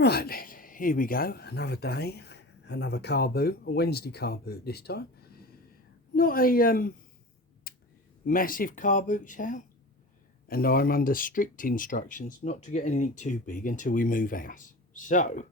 Right then, here we go, another day, another car boot, a Wednesday car boot this time. Not a massive car boot sale, and I'm under strict instructions not to get anything too big until we move house. So,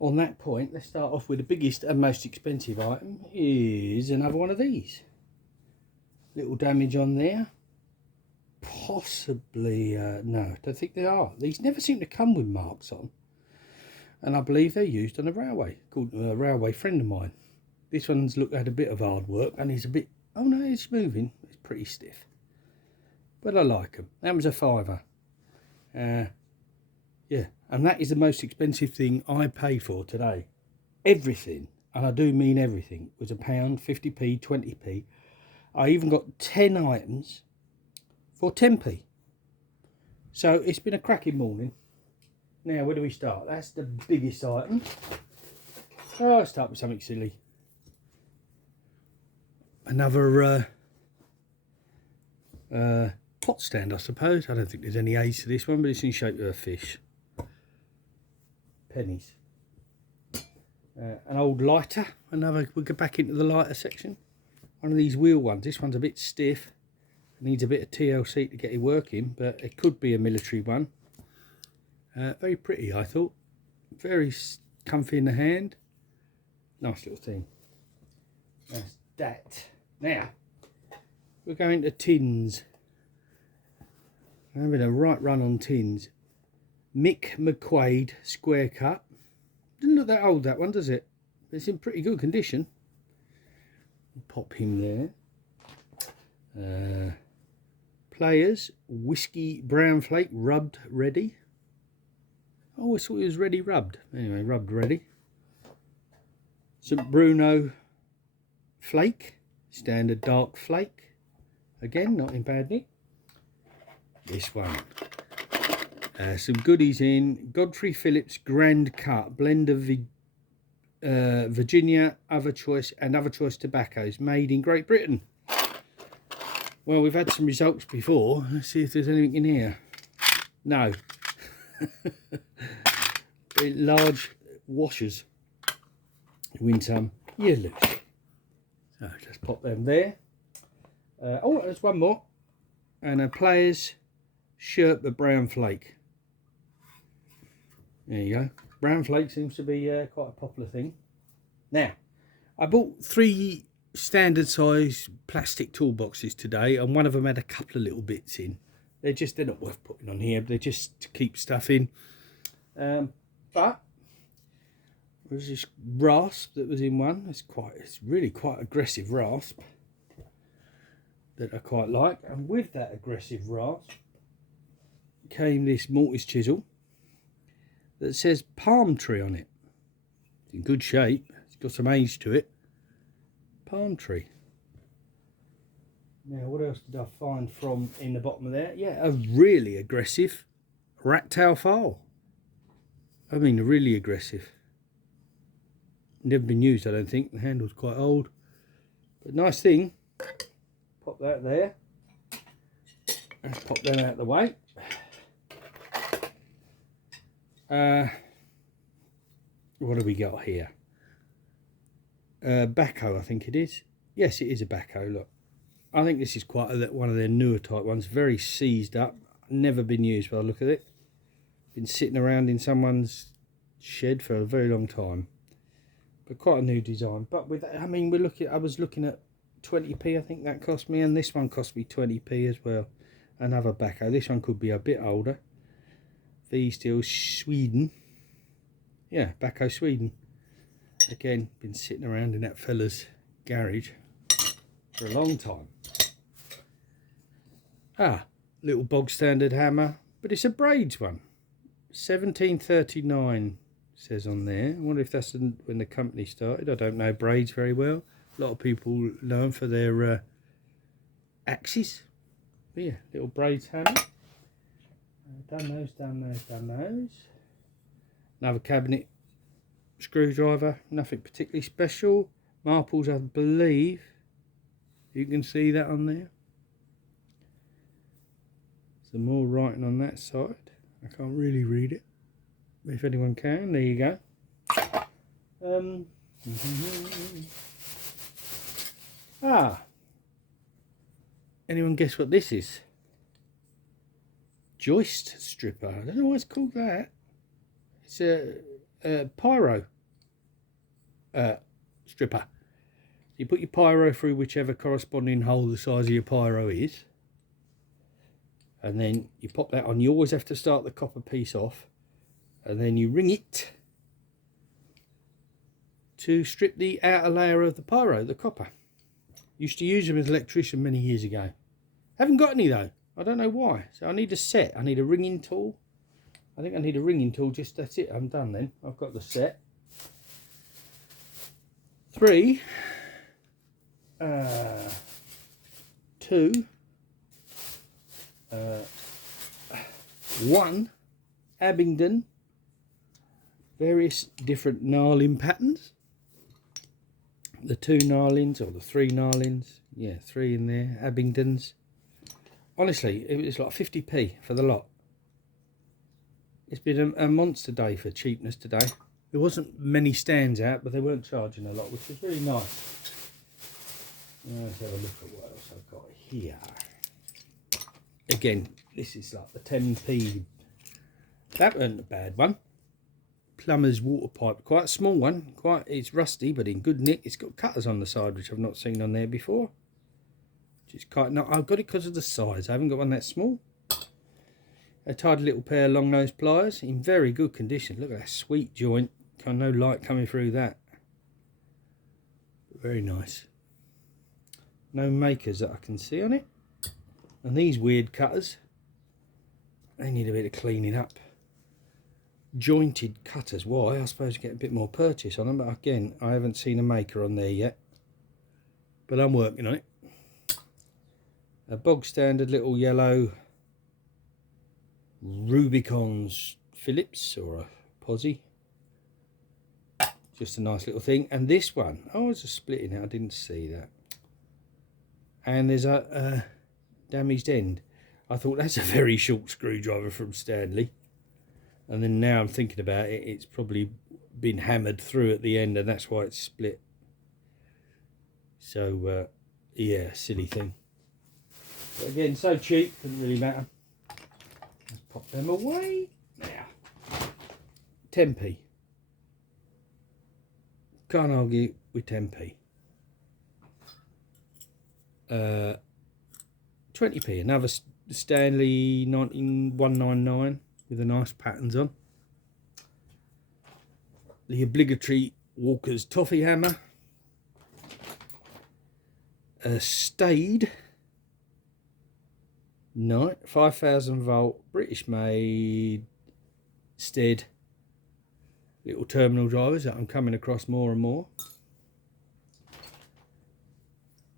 on that point, let's start off with the biggest and most expensive item is another one of these. Little damage on there. Possibly, no, I don't think they are. These never seem to come with marks on. And I believe they're used on a railway, called a railway friend of mine. This one's had a bit of hard work and he's a bit, oh no, it's moving. It's pretty stiff. But I like them. That was a £5. Yeah, and that is the most expensive thing I paid for today. Everything, and I do mean everything, was £1, 50p, 20p. I even got 10 items for 10p. So it's been a cracking morning. Now, where do we start? That's the biggest item. Oh, I'll start with something silly. Another pot stand, I suppose. I don't think there's any A's to this one, but it's in shape of a fish. Pennies. An old lighter. We'll go back into the lighter section. One of these wheel ones. This one's a bit stiff. It needs a bit of TLC to get it working, but it could be a military one. Very pretty, I thought. Very comfy in the hand. Nice little thing. That's that. Now, we're going to tins. I'm having a right run on tins. Mick McQuaid square cut. Doesn't look that old, that one, does it? It's in pretty good condition. Pop him there. Players whiskey brown flake rubbed ready. Oh, I thought it was ready rubbed. Anyway, rubbed ready. St Bruno flake, standard dark flake. Again, not in bad nick. This one. Some goodies in Godfrey Phillips Grand Cut blend of Virginia, other choice tobaccos made in Great Britain. Well, we've had some results before. Let's see if there's anything in here. No. Large washers. Win some, you lose. So just pop them there. Oh, there's one more. And a player's shirt, but brown flake. There you go. Brown flake seems to be quite a popular thing. Now, I bought 3 standard size plastic toolboxes today, and one of them had a couple of little bits in. They're not worth putting on here. They're just to keep stuff in. But there's this rasp that was in one. It's really quite aggressive rasp that I quite like. And with that aggressive rasp came this mortise chisel that says palm tree on it. It's in good shape. It's got some age to it. Palm tree. Now, what else did I find from in the bottom of there? Yeah, a really aggressive rat tail file. I mean, really aggressive. Never been used, I don't think. The handle's quite old. But nice thing. Pop that there. Let's pop them out of the way. What do we got here? Backhoe, I think it is. Yes, it is a backhoe, look. I think this is quite one of their newer type ones. Very seized up. Never been used by the look of it. Been sitting around in someone's shed for a very long time. But quite a new design. But with that, I mean, I was looking at 20p, I think that cost me. And this one cost me 20p as well. Another backhoe. This one could be a bit older. V Steel Sweden. Yeah, backhoe Sweden. Again, been sitting around in that fella's garage for a long time. Little bog standard hammer, but it's a braids one. 1739 says on there. I wonder if that's when the company started. I don't know braids very well. A lot of people know them for their axes. But yeah, little braids hammer. Done those. Another cabinet screwdriver, nothing particularly special. Marples, I believe. You can see that on there. Some more writing on that side. I can't really read it. if anyone can. There you go. Anyone guess what this is? Joist stripper. I don't know why it's called that. It's a pyro stripper. You put your pyro through whichever corresponding hole the size of your pyro is, and then you pop that on. You always have to start the copper piece off, and then you ring it to strip the outer layer of the pyro, the copper. Used to use them as an electrician many years ago. Haven't got any though. I don't know why. So I need a set. I need a ringing tool. I think I need a ringing tool. Just that's it. I'm done then. I've got the set. 3, 2, 1 Abingdon. Various different knurling patterns. The 2 knurlings or the 3 knurlings. Yeah, 3 in there. Abingdons. Honestly, it was like 50p for the lot. It's been a monster day for cheapness today. There wasn't many stands out, but they weren't charging a lot, which was really nice. Let's have a look at what else I've got here. Again, this is like the 10p. That wasn't a bad one. Plumber's water pipe, quite a small one. It's rusty, but in good nick. It's got cutters on the side, which I've not seen on there before. It's quite no, I've got it because of the size. I haven't got one that small. A tidy little pair of long nose pliers in very good condition. Look at that sweet joint. Got no light coming through that. Very nice. No makers that I can see on it. And these weird cutters, they need a bit of cleaning up. Jointed cutters. Why? I suppose you get a bit more purchase on them, but again, I haven't seen a maker on there yet. But I'm working on it. A bog standard little yellow Rubicon Phillips or a Posi. Just a nice little thing. And this one, oh, it's a splitting it. I didn't see that. And there's a damaged end. I thought that's a very short screwdriver from Stanley. And then now I'm thinking about it, it's probably been hammered through at the end and that's why it's split. So, yeah, silly thing. But again, so cheap, doesn't really matter. Let's pop them away. Now, 10p. Can't argue with 10p. 20p, another Stanley 19199 with the nice patterns on. The obligatory Walker's toffee hammer. A Stayed. No, 5,000 volt, British made, Stead, little terminal drivers that I'm coming across more and more.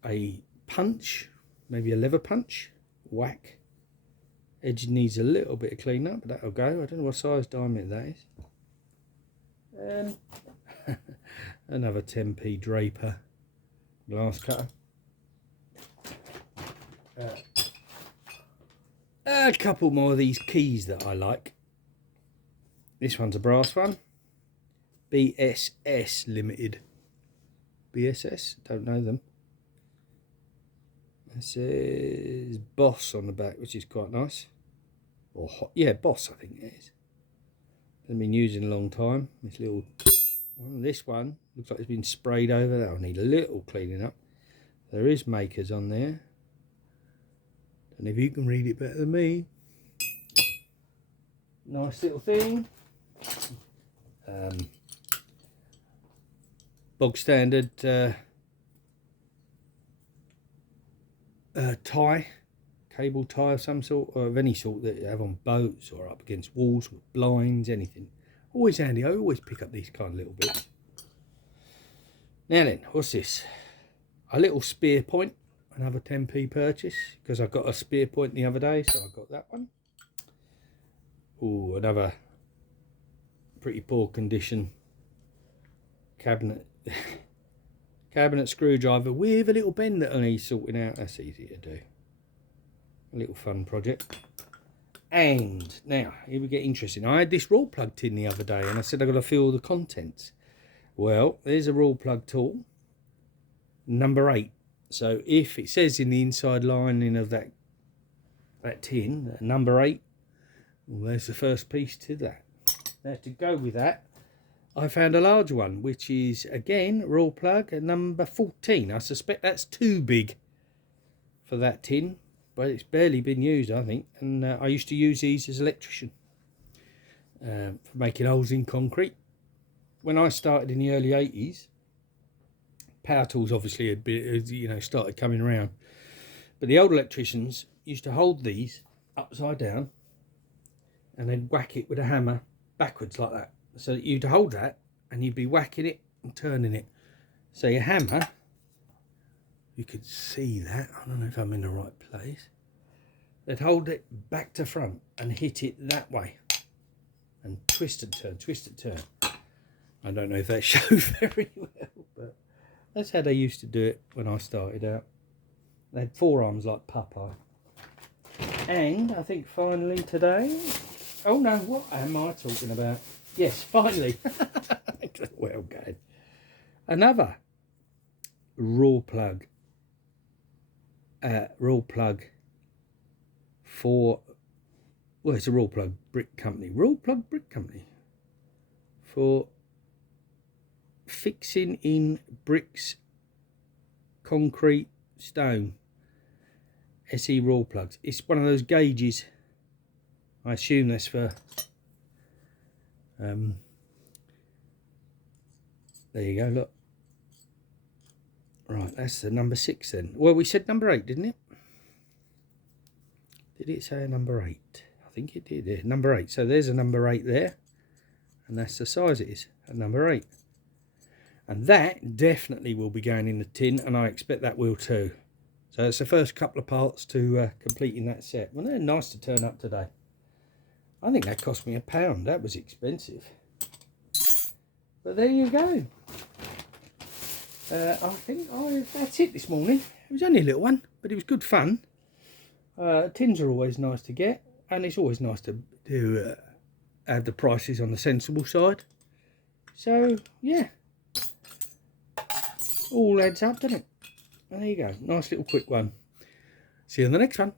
A punch, maybe a lever punch, whack. Edge needs a little bit of clean up, but that'll go. I don't know what size diameter that is. Another 10p Draper glass cutter. A couple more of these keys that I like. This one's a brass one. BSS Limited. BSS? Don't know them. It says Boss on the back, which is quite nice. Or yeah, Boss, I think it is. I've been using a long time. This little, this one looks like it's been sprayed over. That'll need a little cleaning up. There is makers on there. Don't know if you can read it better than me. Nice little thing. Bog standard tie, cable tie of some sort, or of any sort that you have on boats or up against walls with blinds, anything. Always handy. I always pick up these kind of little bits. Now then, what's this? A little spear point. Another 10p purchase, because I got a spear point the other day, so I got that one. Oh, another pretty poor condition cabinet screwdriver with a little bend that I need sorting out. That's easy to do. A little fun project. And now, here we get interesting. I had this Rawlplug tin the other day, and I said I've got to fill the contents. Well, there's a Rawlplug tool, number 8. So if it says in the inside lining of that tin, number 8, well, there's the first piece to that. Now, to go with that, I found a large one, which is, again, Rawlplug number 14. I suspect that's too big for that tin, but it's barely been used, I think. And I used to use these as an electrician for making holes in concrete. When I started in the early 80s, power tools obviously had been, started coming around. But the old electricians used to hold these upside down and then whack it with a hammer backwards like that. So that you'd hold that and you'd be whacking it and turning it. So your hammer, you could see that. I don't know if I'm in the right place. They'd hold it back to front and hit it that way. And twist and turn, twist and turn. I don't know if that shows very well, but that's how they used to do it when I started out. They had forearms like Popeye. And I think finally today... Oh no, what am I talking about? Yes, finally. Well done. Another Rawlplug. Rawlplug for... Well, it's a Rawlplug brick company. Rawlplug brick company. For fixing in bricks, concrete, stone. SE Rawlplugs. It's one of those gauges. I assume that's for there you go, look. Right, that's the number 6 then. Well, we said number 8, didn't it? Did it say number 8? I think it did. Yeah, number 8. So there's a number 8 there, and that's the size it is, a number 8. And that definitely will be going in the tin, and I expect that will too. So it's the first couple of parts to completing that set. Well, they're nice to turn up today. I think that cost me £1. That was expensive. But there you go. I think that's it this morning. It was only a little one, but it was good fun. Tins are always nice to get, and it's always nice to have the prices on the sensible side. So, yeah. All adds up, doesn't it? And there you go. Nice little quick one. See you on the next one.